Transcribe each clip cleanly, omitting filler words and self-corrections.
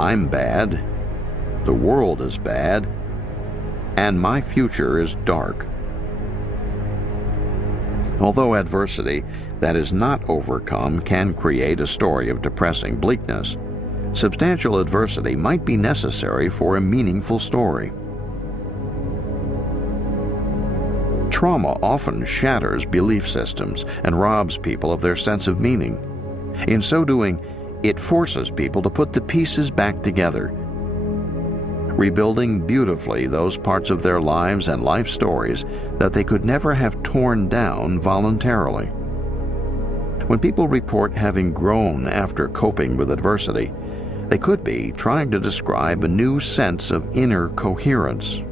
I'm bad, the world is bad, and my future is dark. Although adversity that is not overcome can create a story of depressing bleakness, substantial adversity might be necessary for a meaningful story. Trauma often shatters belief systems and robs people of their sense of meaning. In so doing, it forces people to put the pieces back together, rebuilding beautifully those parts of their lives and life stories that they could never have torn down voluntarily. When people report having grown after coping with adversity, they could be trying to describe a new sense of inner coherence.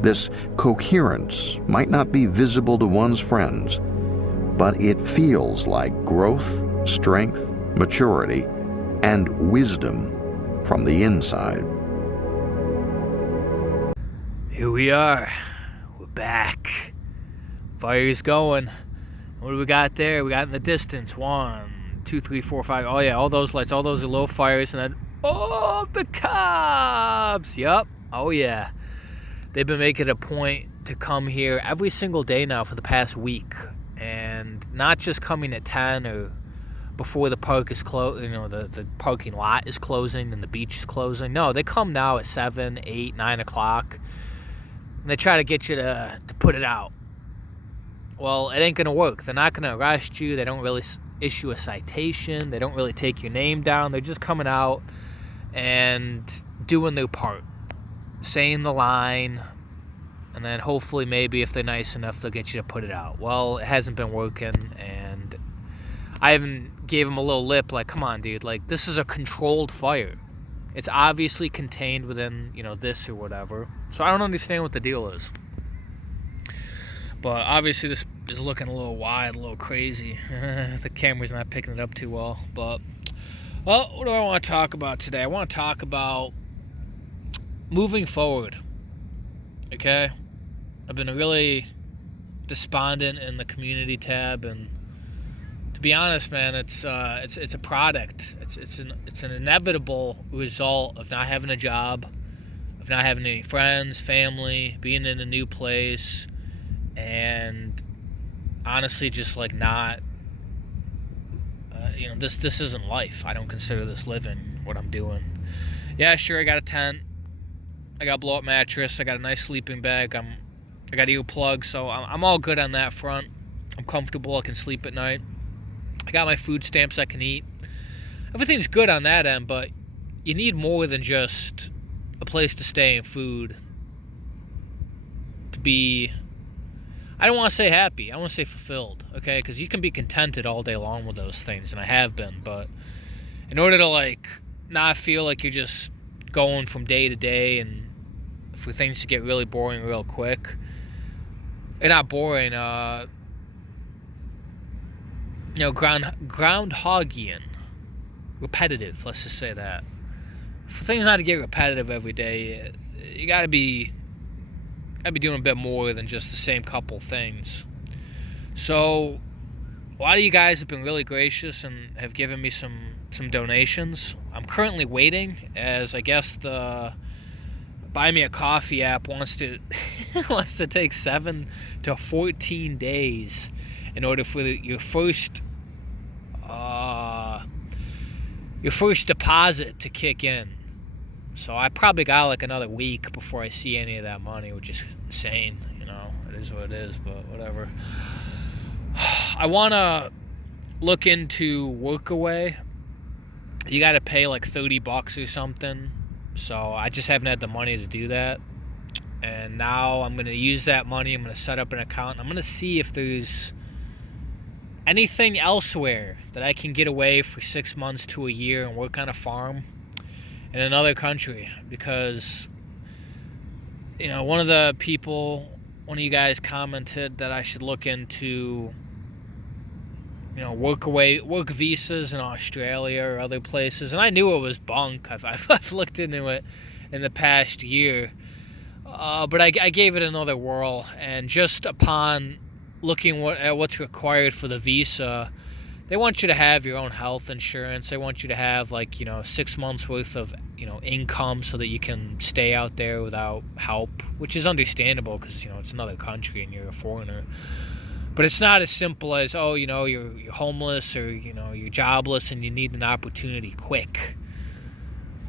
This coherence might not be visible to one's friends, but it feels like growth, strength, maturity, and wisdom from the inside. Here we are. We're back. Fire's going. What do we got there? We got in the distance 1, 2, 3, 4, 5. Oh yeah, all those lights, all those are little fires, and then the cops. Yup. Oh yeah. They've been making it a point to come here every single day now for the past week, and not just coming at 10 or before the park is closed, the parking lot is closing and the beach is closing. No, they come now at 7, 8, 9 o'clock, and they try to get you to put it out. Well, it ain't going to work. They're not going to arrest you. They don't really issue a citation. They don't really take your name down. They're just coming out and doing their part, saying the line, and then hopefully maybe if they're nice enough, they'll get you to put it out. Well, it hasn't been working, and I even gave them a little lip, like, come on, dude, like, this is a controlled fire. It's obviously contained within, this or whatever. So I don't understand what the deal is. But obviously this is looking a little wide, a little crazy. The camera's not picking it up too well. But, well, what do I want to talk about today? I want to talk about moving forward. Okay? I've been really despondent in the community tab, and to be honest, man, it's a product. It's an inevitable result of not having a job, of not having any friends, family, being in a new place, and honestly just like not this isn't life. I don't consider this living, what I'm doing. Yeah, sure, I got a tent, I got a blow up mattress, I got a nice sleeping bag, I got earplugs, so I'm all good on that front. I'm comfortable, I can sleep at night, I got my food stamps I can eat. Everything's good on that end, but you need more than just a place to stay and food to be, I don't want to say happy, I want to say fulfilled, okay? Because you can be contented all day long with those things, and I have been, but in order to, like, not feel like you're just going from day to day and for things to get really boring real quick, and not boring, groundhogian, repetitive, let's just say that. For things not to get repetitive every day, you gotta be doing a bit more than just the same couple things. So a lot of you guys have been really gracious and have given me some donations. I'm currently waiting, as I guess the Buy Me a Coffee app wants to take 7 to 14 days in order for your first deposit to kick in. So I probably got like another week before I see any of that money, which is insane. It is what it is, but whatever. I want to look into Workaway. You got to pay like $30 or something. So I just haven't had the money to do that. And now I'm going to use that money. I'm going to set up an account. I'm going to see if there's anything elsewhere that I can get away for 6 months to a year and work on a farm in another country. Because, one of you guys commented that I should look into, work visas in Australia or other places. And I knew it was bunk. I've looked into it in the past year. But I gave it another whirl. And just upon looking at what's required for the visa, they want you to have your own health insurance. They want you to have, like, 6 months worth of, income so that you can stay out there without help, which is understandable because, it's another country and you're a foreigner. But it's not as simple as, you're homeless or, you're jobless and you need an opportunity quick.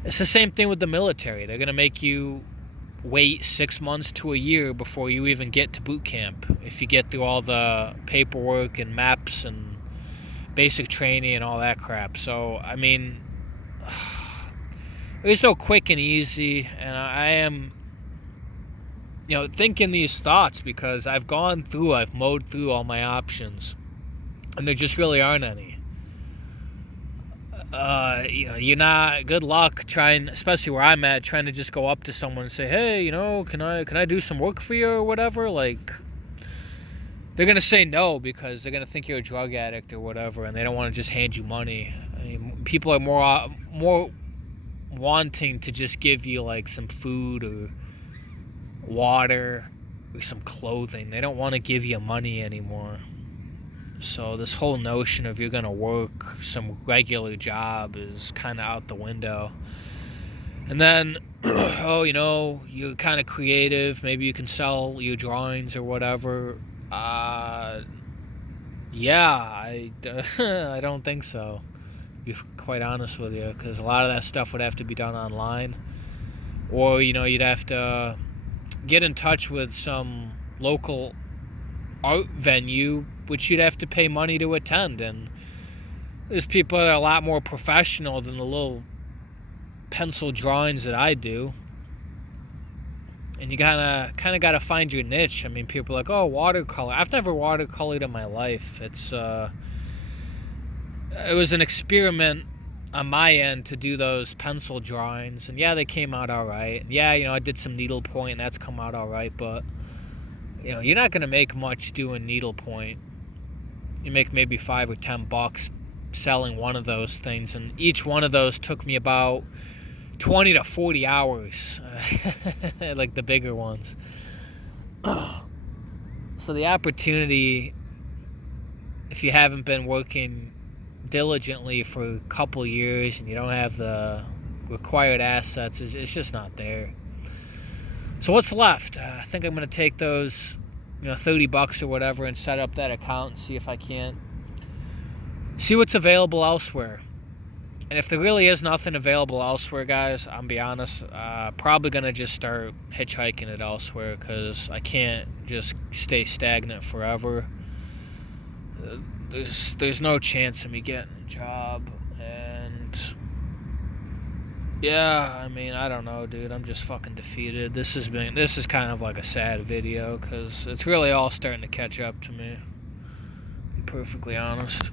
It's the same thing with the military. They're going to make you wait 6 months to a year before you even get to boot camp if you get through all the paperwork and maps and basic training and all that crap. So, I mean, there's no quick and easy, and I am, thinking these thoughts because I've mowed through all my options, and there just really aren't any. You're not, good luck trying, especially where I'm at, trying to just go up to someone and say, hey, can I do some work for you or whatever? Like, they're going to say no because they're going to think you're a drug addict or whatever, and they don't want to just hand you money. I mean, people are more wanting to just give you, like, some food or water or some clothing. They don't want to give you money anymore. So this whole notion of you're going to work some regular job is kind of out the window. And then, you're kind of creative. Maybe you can sell your drawings or whatever. I don't think so, to be quite honest with you, because a lot of that stuff would have to be done online. Or, you'd have to get in touch with some local art venue, which you'd have to pay money to attend, and there's people that are a lot more professional than the little pencil drawings that I do. And you kind of got to find your niche. I mean, people are like, oh, watercolor. I've never watercolored in my life. It was an experiment on my end to do those pencil drawings, and yeah, they came out all right. And yeah, I did some needlepoint, and that's come out all right, but you're not going to make much doing needlepoint. You make maybe $5 or $10 selling one of those things, and each one of those took me about 20 to 40 hours, like the bigger ones. So the opportunity, if you haven't been working diligently for a couple years and you don't have the required assets, it's just not there. So what's left? I think I'm going to take those, $30 or whatever and set up that account and see if I can't see what's available elsewhere. And if there really is nothing available elsewhere, guys, I'll be honest, probably going to just start hitchhiking it elsewhere because I can't just stay stagnant forever. There's no chance of me getting a job, and yeah, I mean, I don't know, dude. I'm just fucking defeated. This is kind of like a sad video because it's really all starting to catch up to me, to be perfectly honest.